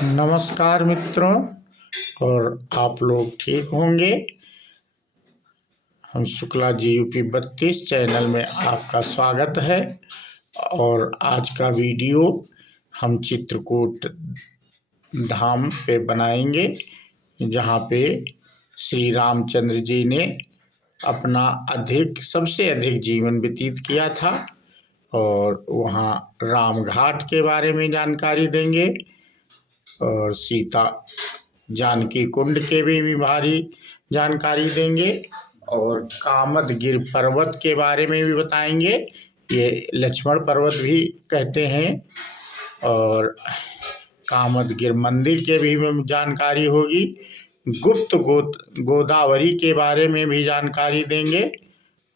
नमस्कार मित्रों। और आप लोग ठीक होंगे। हम शुक्ला जी यूपी 32 चैनल में आपका स्वागत है। और आज का वीडियो हम चित्रकूट धाम पे बनाएंगे, जहाँ पे श्री रामचंद्र जी ने अपना सबसे अधिक जीवन व्यतीत किया था। और वहाँ राम घाट के बारे में जानकारी देंगे और सीता जानकी कुंड के भी भारी जानकारी देंगे और कामदगिर पर्वत के बारे में भी बताएंगे। ये लक्ष्मण पर्वत भी कहते हैं। और कामदगिर मंदिर के भी जानकारी होगी। गुप्त गोदावरी के बारे में भी जानकारी देंगे।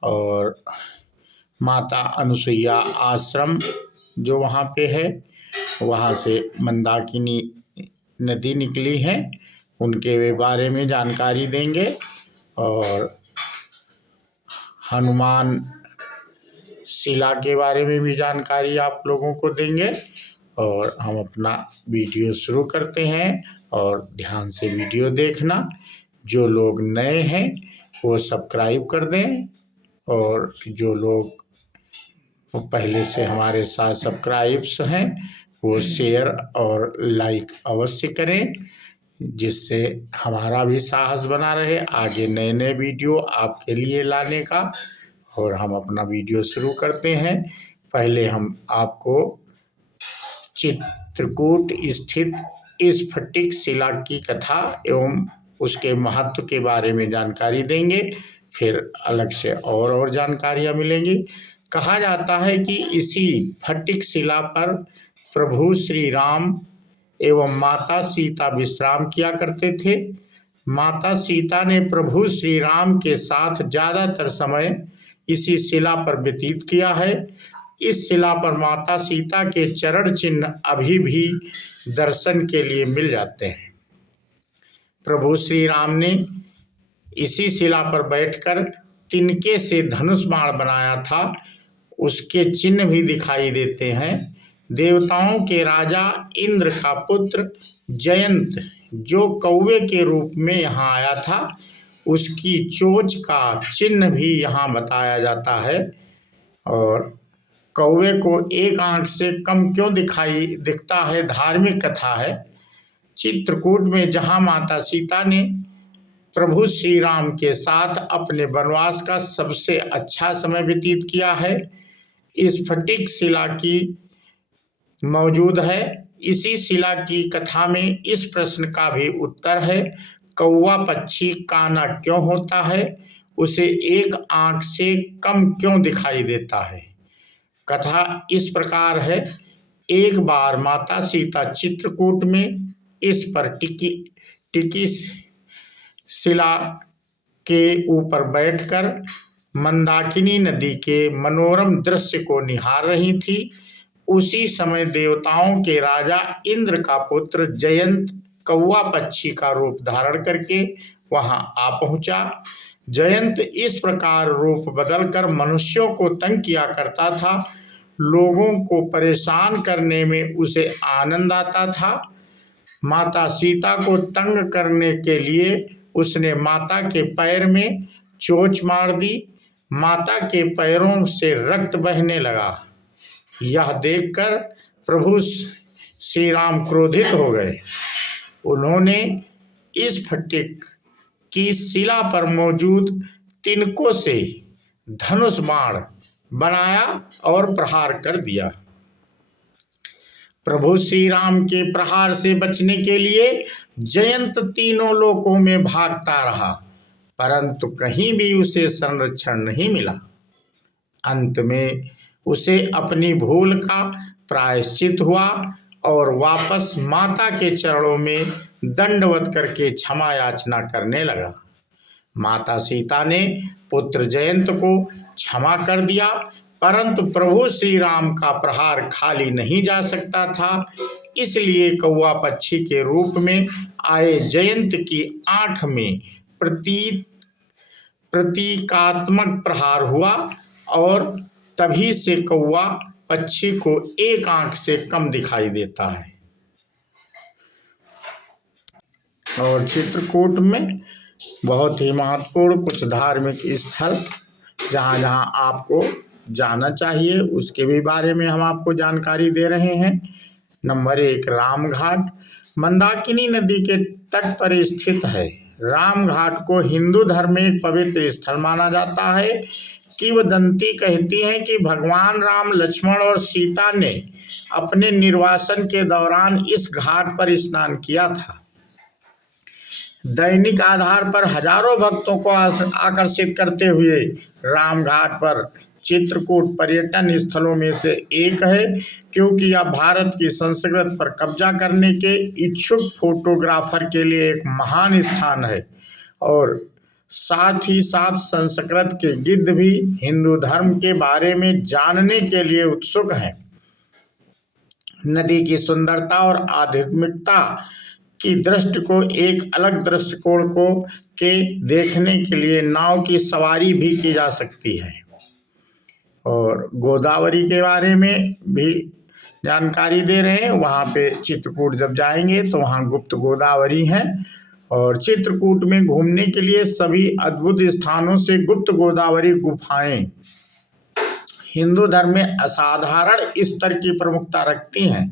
और माता अनुसुईया आश्रम जो वहाँ पे है, वहाँ से मंदाकिनी नदी निकली है, उनके बारे में जानकारी देंगे। और हनुमान शिला के बारे में भी जानकारी आप लोगों को देंगे। और हम अपना वीडियो शुरू करते हैं और ध्यान से वीडियो देखना। जो लोग नए हैं वो सब्सक्राइब कर दें और जो लोग पहले से हमारे साथ सब्सक्राइब्स हैं वो शेयर और लाइक अवश्य करें, जिससे हमारा भी साहस बना रहे आगे नए नए वीडियो आपके लिए लाने का। और हम अपना वीडियो शुरू करते हैं। पहले हम आपको चित्रकूट स्थित इस स्फटिक शिला की कथा एवं उसके महत्व के बारे में जानकारी देंगे। फिर अलग से और जानकारियाँ मिलेंगी। कहा जाता है कि इसी स्फटिक शिला पर प्रभु श्री राम एवं माता सीता विश्राम किया करते थे। माता सीता ने प्रभु श्री राम के साथ ज़्यादातर समय इसी शिला पर व्यतीत किया है। इस शिला पर माता सीता के चरण चिन्ह अभी भी दर्शन के लिए मिल जाते हैं। प्रभु श्री राम ने इसी शिला पर बैठकर तिनके से धनुष बाण बनाया था, उसके चिन्ह भी दिखाई देते हैं। देवताओं के राजा इंद्र का पुत्र जयंत जो कौवे के रूप में यहाँ आया था, उसकी चोंच का चिन्ह भी यहाँ बताया जाता है। और कौवे को एक आंख से कम क्यों दिखता है, धार्मिक कथा है। चित्रकूट में जहाँ माता सीता ने प्रभु श्री राम के साथ अपने वनवास का सबसे अच्छा समय व्यतीत किया है, इस स्फटिक शिला की मौजूद है। इसी शिला की कथा में इस प्रश्न का भी उत्तर है, कौवा पक्षी काना क्यों होता है, उसे एक आंख से कम क्यों दिखाई देता है। कथा इस प्रकार है। एक बार माता सीता चित्रकूट में इस पर टिकी शिला के ऊपर बैठकर मंदाकिनी नदी के मनोरम दृश्य को निहार रही थी। उसी समय देवताओं के राजा इंद्र का पुत्र जयंत कौवा पक्षी का रूप धारण करके वहां आ पहुंचा। जयंत इस प्रकार रूप बदलकर मनुष्यों को तंग किया करता था। लोगों को परेशान करने में उसे आनंद आता था। माता सीता को तंग करने के लिए उसने माता के पैर में चोंच मार दी। माता के पैरों से रक्त बहने लगा। यह देखकर प्रभु श्री राम क्रोधित हो गए। उन्होंने इस स्फटिक की शिला पर मौजूद तिनकों से धनुष बाण बनाया और प्रहार कर दिया। प्रभु श्री राम के प्रहार से बचने के लिए जयंत तीनों लोकों में भागता रहा, परंतु कहीं भी उसे संरक्षण नहीं मिला। अंत में उसे अपनी भूल का प्रायश्चित हुआ और वापस माता के चरणों में दंडवत करके क्षमा याचना करने लगा। माता सीता ने पुत्र जयंत को क्षमा कर दिया, परंतु प्रभु श्री राम का प्रहार खाली नहीं जा सकता था। इसलिए कौवा पक्षी के रूप में आए जयंत की आंख में प्रतीकात्मक प्रहार हुआ और तभी से कौवा पक्षी को एक आंख से कम दिखाई देता है। और चित्रकूट में बहुत ही महत्वपूर्ण कुछ धार्मिक स्थल जहाँ जहाँ आपको जाना चाहिए उसके भी बारे में हम आपको जानकारी दे रहे हैं। नंबर 1, रामघाट मंदाकिनी नदी के तट पर स्थित है। रामघाट को हिंदू धर्म में एक पवित्र स्थल माना जाता है। किंवदंती कहती है कि भगवान राम, लक्ष्मण और सीता ने अपने निर्वासन के दौरान इस घाट पर स्नान किया था। दैनिक आधार पर हजारों भक्तों को आकर्षित करते हुए रामघाट पर चित्रकूट पर्यटन स्थलों में से एक है, क्योंकि यह भारत की संस्कृति पर कब्जा करने के इच्छुक फोटोग्राफर के लिए एक महान स्थान है और साथ ही साथ संस्कृत के गिद्ध भी हिंदू धर्म के बारे में जानने के लिए उत्सुक हैं। नदी की सुंदरता और आध्यात्मिकता की दृष्टि को एक अलग दृष्टिकोण को के देखने के लिए नाव की सवारी भी की जा सकती है। और गोदावरी के बारे में भी जानकारी दे रहे हैं। वहाँ पे चित्रकूट जब जाएंगे तो वहाँ गुप्त गोदावरी है और चित्रकूट में घूमने के लिए सभी अद्भुत स्थानों से गुप्त गोदावरी गुफाएं हिंदू धर्म में असाधारण स्तर की प्रमुखता रखती हैं।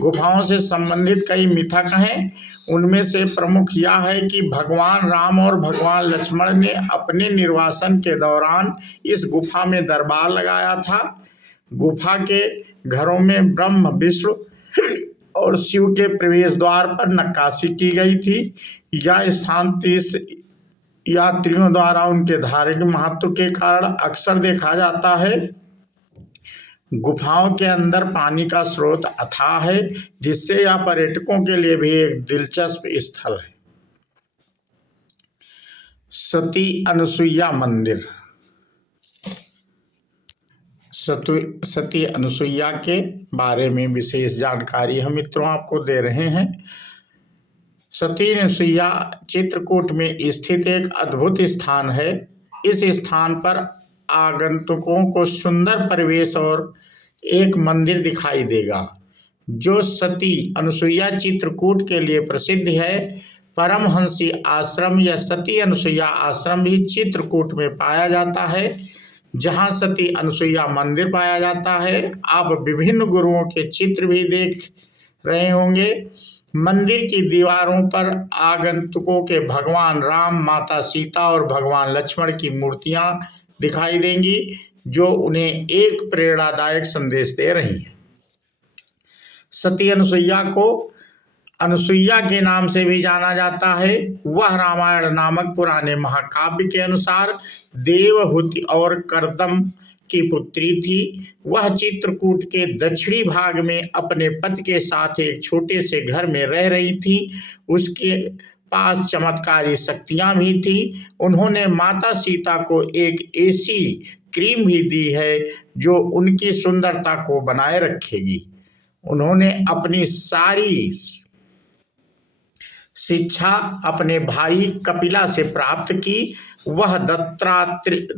गुफाओं से संबंधित कई मिथक हैं। उनमें से प्रमुख यह है कि भगवान राम और भगवान लक्ष्मण ने अपने निर्वासन के दौरान इस गुफा में दरबार लगाया था। गुफा के घरों में ब्रह्मा, विष्णु और शिव के प्रवेश द्वार पर नक्काशी की गई थी। यह स्थान यात्रियों द्वारा उनके धार्मिक महत्व के कारण अक्सर देखा जाता है। गुफाओं के अंदर पानी का स्रोत अथाह है, जिससे यह पर्यटकों के लिए भी एक दिलचस्प स्थल है। सती अनुसुईया मंदिर। सती अनुसुईया के बारे में विशेष जानकारी हम मित्रों आपको दे रहे हैं। सती अनुसुईया चित्रकूट में स्थित एक अद्भुत स्थान है। इस स्थान पर आगंतुकों को सुंदर परिवेश और एक मंदिर दिखाई देगा जो सती अनुसुईया चित्रकूट के लिए प्रसिद्ध है। परमहंसी आश्रम या सती अनुसुईया आश्रम भी चित्रकूट में पाया जाता है, जहां सती अनुसुईया मंदिर पाया जाता है। आप विभिन्न गुरुओं के चित्र भी देख रहे होंगे। मंदिर की दीवारों पर आगंतुकों के भगवान राम, माता सीता और भगवान लक्ष्मण की मूर्तियां दिखाई देंगी, जो उन्हें एक प्रेरणादायक संदेश दे रही हैं। सती अनुसुईया को अनुसुईया के नाम से भी जाना जाता है। वह रामायण नामक पुराने महाकाव्य के अनुसार देवहूति और करदम की पुत्री थी। वह चित्रकूट के दक्षिणी भाग में अपने पति के साथ एक छोटे से घर में रह रही थी। उसके पास चमत्कारी शक्तियां भी थी। उन्होंने माता सीता को एक ऐसी क्रीम भी दी है जो उनकी सुंदरता को बनाए रखेगी। उन्होंने अपनी सारी शिक्षा अपने भाई कपिला से प्राप्त की। वह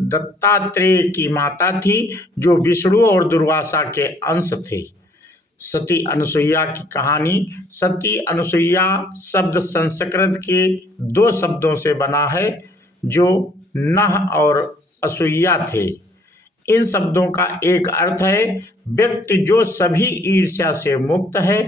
दत्तात्रेय की माता थी, जो विष्णु और दुर्वासा के अंश थे। सती अनुसुईया की कहानी। सती अनुसुईया शब्द संस्कृत के 2 शब्दों से बना है, जो नह और असूया थे। इन शब्दों का एक अर्थ है व्यक्ति जो सभी ईर्ष्या से मुक्त है।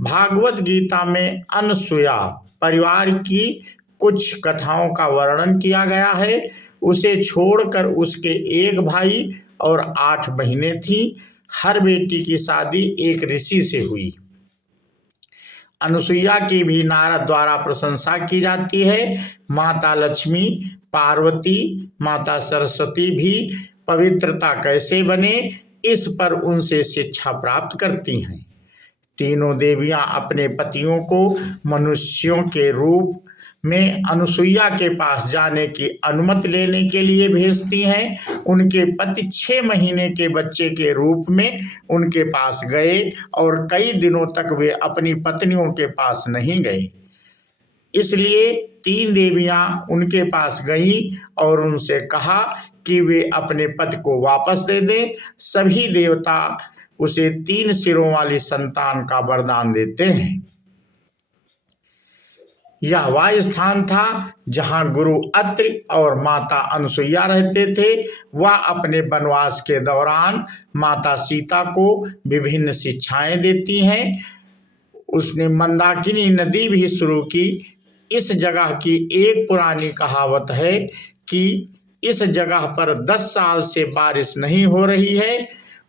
भागवत गीता में अनसुया परिवार की कुछ कथाओं का वर्णन किया गया है। उसे छोड़कर उसके एक भाई और 8 बहनें थीं। हर बेटी की शादी एक ऋषि से हुई। अनुसुईया की भी नारद द्वारा प्रशंसा की जाती है। माता लक्ष्मी, पार्वती, माता सरस्वती भी पवित्रता कैसे बने, इस पर उनसे शिक्षा प्राप्त करती हैं। तीनों देवियां अपने पतियों को मनुष्यों के रूप में अनुसुईया के पास जाने की अनुमति लेने के लिए भेजती हैं। उनके पति 6 महीने के बच्चे के रूप में उनके पास गए और कई दिनों तक वे अपनी पत्नियों के पास नहीं गए। इसलिए 3 देवियां उनके पास गईं और उनसे कहा कि वे अपने पति को वापस दे दें। सभी देवता उसे 3 सिरों वाली संतान का वरदान देते हैं। यह वह स्थान था जहाँ गुरु अत्रि और माता अनुसुईया रहते थे। वह अपने वनवास के दौरान माता सीता को विभिन्न शिक्षाएं देती हैं। उसने मंदाकिनी नदी भी शुरू की। इस जगह की एक पुरानी कहावत है कि इस जगह पर 10 साल से बारिश नहीं हो रही है।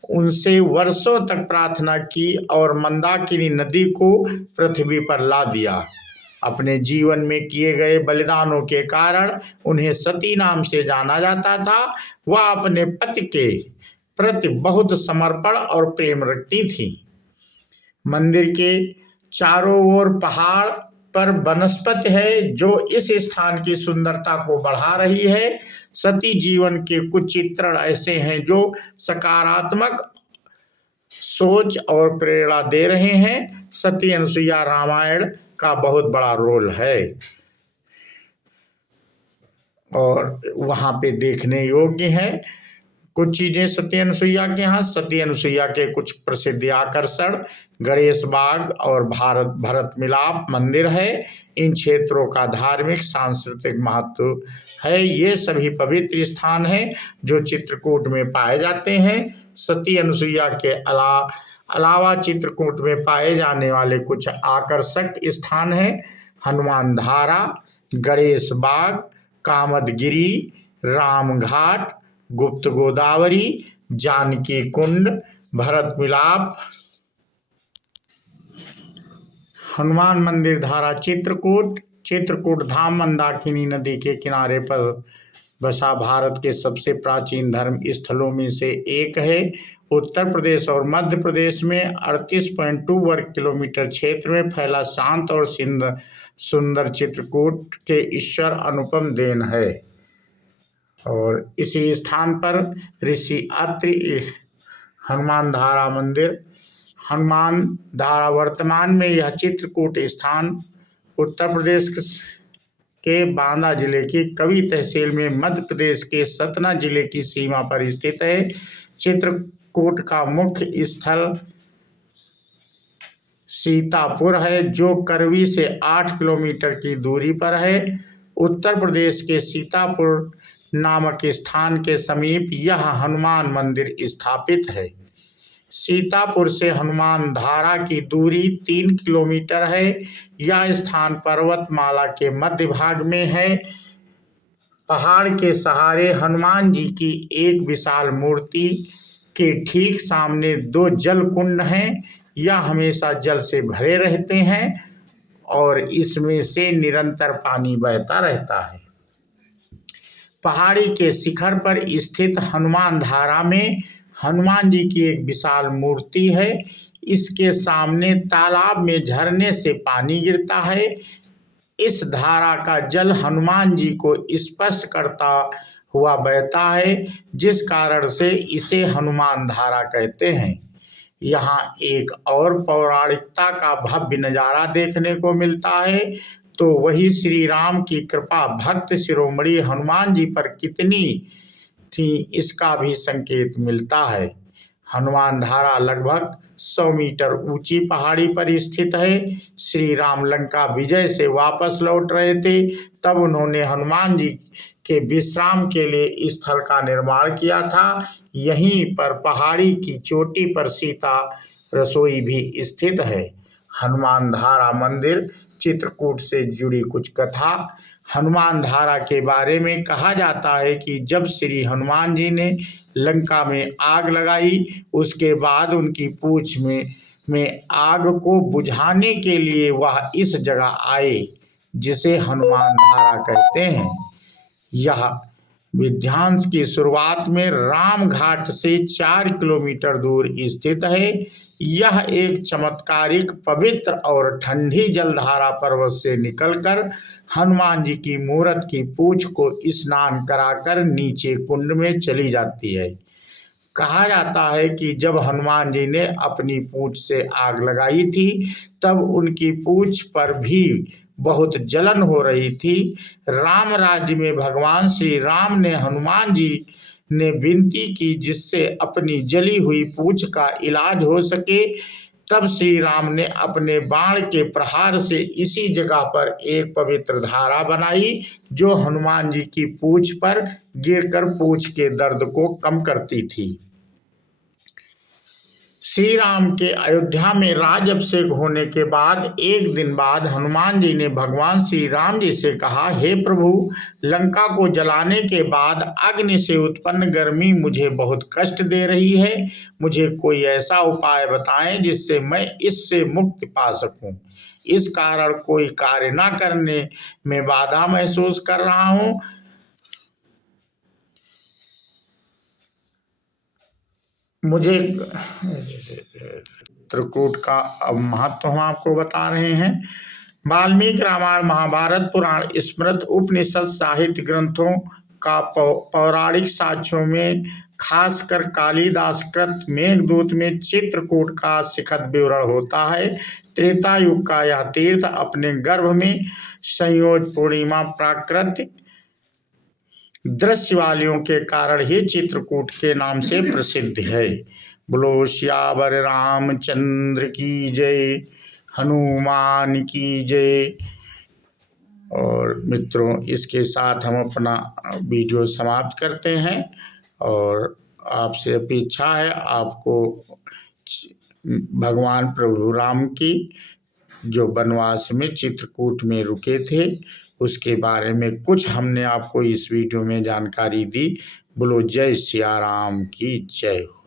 उनसे वर्षों तक प्रार्थना की और मंदाकिनी नदी को पृथ्वी पर ला दिया। अपने जीवन में किए गए बलिदानों के कारण उन्हें सती नाम से जाना जाता था। वह अपने पति के प्रति बहुत समर्पण और प्रेम रखती थी। मंदिर के चारों ओर पहाड़ पर वनस्पति है जो इस स्थान की सुंदरता को बढ़ा रही है। सती जीवन के कुछ चित्रण ऐसे हैं जो सकारात्मक सोच और प्रेरणा दे रहे हैं। सती अनुसुईया रामायण का बहुत बड़ा रोल है और वहाँ पे देखने योग्य है कुछ चीज़ें सती अनुसुईया के यहाँ। सती अनुसुईया के कुछ प्रसिद्ध आकर्षण गणेश बाग और भरत मिलाप मंदिर है। इन क्षेत्रों का धार्मिक सांस्कृतिक महत्व है। ये सभी पवित्र स्थान हैं जो चित्रकूट में पाए जाते हैं। सती अनुसुईया के अलावा चित्रकूट में पाए जाने वाले कुछ आकर्षक स्थान हैं हनुमान धारा, गणेश बाग, कामदगिरी, रामघाट, गुप्त गोदावरी, जानकी कुंड, भरत मिलाप, हनुमान मंदिर धारा चित्रकूट। चित्रकूट धाम मंदाकिनी नदी के किनारे पर बसा भारत के सबसे प्राचीन धर्म स्थलों में से एक है। उत्तर प्रदेश और मध्य प्रदेश में 38.2 वर्ग किलोमीटर क्षेत्र में फैला शांत और सुंदर चित्रकूट के ईश्वर अनुपम देन है। और इसी स्थान पर ऋषि अत्रि हनुमान धारा मंदिर, हनुमान धारा वर्तमान में यह चित्रकूट स्थान उत्तर प्रदेश के बांदा जिले की कवि तहसील में मध्य प्रदेश के सतना जिले की सीमा पर स्थित है। चित्रकूट का मुख्य स्थल सीतापुर है जो करवी से 8 किलोमीटर की दूरी पर है। उत्तर प्रदेश के सीतापुर नामक स्थान के समीप यह हनुमान मंदिर स्थापित है। सीतापुर से हनुमान धारा की दूरी 3 किलोमीटर है। यह स्थान पर्वतमाला के मध्य भाग में है। पहाड़ के सहारे हनुमान जी की एक विशाल मूर्ति के ठीक सामने 2 जल कुंड हैं। यह हमेशा जल से भरे रहते हैं और इसमें से निरंतर पानी बहता रहता है। पहाड़ी के शिखर पर स्थित हनुमान धारा में हनुमान जी की एक विशाल मूर्ति है। इसके सामने तालाब में झरने से पानी गिरता है। इस धारा का जल हनुमान जी को स्पर्श करता हुआ बहता है जिस कारण से इसे हनुमान धारा कहते हैं। यहाँ एक और पौराणिकता का भव्य नज़ारा देखने को मिलता है तो वही श्री राम की कृपा भक्त शिरोमणि हनुमान जी पर कितनी थी इसका भी संकेत मिलता है। हनुमान धारा लगभग 100 मीटर ऊंची पहाड़ी पर स्थित है। श्री राम लंका विजय से वापस लौट रहे थे तब उन्होंने हनुमान जी के विश्राम के लिए इस स्थल का निर्माण किया था। यहीं पर पहाड़ी की चोटी पर सीता रसोई भी स्थित है। हनुमान धारा मंदिर चित्रकूट से जुड़ी कुछ कथा। हनुमान धारा के बारे में कहा जाता है कि जब श्री हनुमान जी ने लंका में आग लगाई उसके बाद उनकी पूंछ में आग को बुझाने के लिए वह इस जगह आए जिसे हनुमान धारा कहते हैं। यह विध्यांश की शुरुआत में रामघाट से 4 किलोमीटर दूर स्थित है। यह एक चमत्कारिक पवित्र और ठंडी जलधारा पर्वत से निकलकर हनुमान जी की मूर्त की पूंछ को स्नान कराकर नीचे कुंड में चली जाती है। कहा जाता है कि जब हनुमान जी ने अपनी पूंछ से आग लगाई थी तब उनकी पूंछ पर भी बहुत जलन हो रही थी। राम राज्य में भगवान श्री राम ने हनुमान जी ने विनती की जिससे अपनी जली हुई पूंछ का इलाज हो सके। तब श्री राम ने अपने बाण के प्रहार से इसी जगह पर एक पवित्र धारा बनाई, जो हनुमान जी की पूंछ पर गिरकर पूंछ के दर्द को कम करती थी। श्री राम के अयोध्या में राज अभिषेक होने के बाद एक दिन बाद हनुमान जी ने भगवान श्री राम जी से कहा, हे प्रभु, लंका को जलाने के बाद अग्नि से उत्पन्न गर्मी मुझे बहुत कष्ट दे रही है। मुझे कोई ऐसा उपाय बताएं जिससे मैं इससे मुक्ति पा सकूं। इस कारण कोई कार्य न करने में बाधा महसूस कर रहा हूं। मुझे चित्रकूट का महत्व हम आपको बता रहे हैं। वाल्मीकि रामायण, महाभारत, पुराण, स्मृत, उपनिषद, साहित्य ग्रंथों का पौराणिक साक्ष्यों में खासकर कालिदास कृत मेघदूत में चित्रकूट का शिखर विवरण होता है। त्रेता युग का यह तीर्थ अपने गर्भ में संयोज पूर्णिमा प्राकृतिक दृश्य वालियों के कारण ही चित्रकूट के नाम से प्रसिद्ध है। बोलो श्यावर रामचंद्र की जय, हनुमान की जय। और मित्रों, इसके साथ हम अपना वीडियो समाप्त करते हैं और आपसे अपेक्षा है आपको भगवान प्रभु राम की जो वनवास में चित्रकूट में रुके थे उसके बारे में कुछ हमने आपको इस वीडियो में जानकारी दी। बोलो जय सिया राम की जय हो।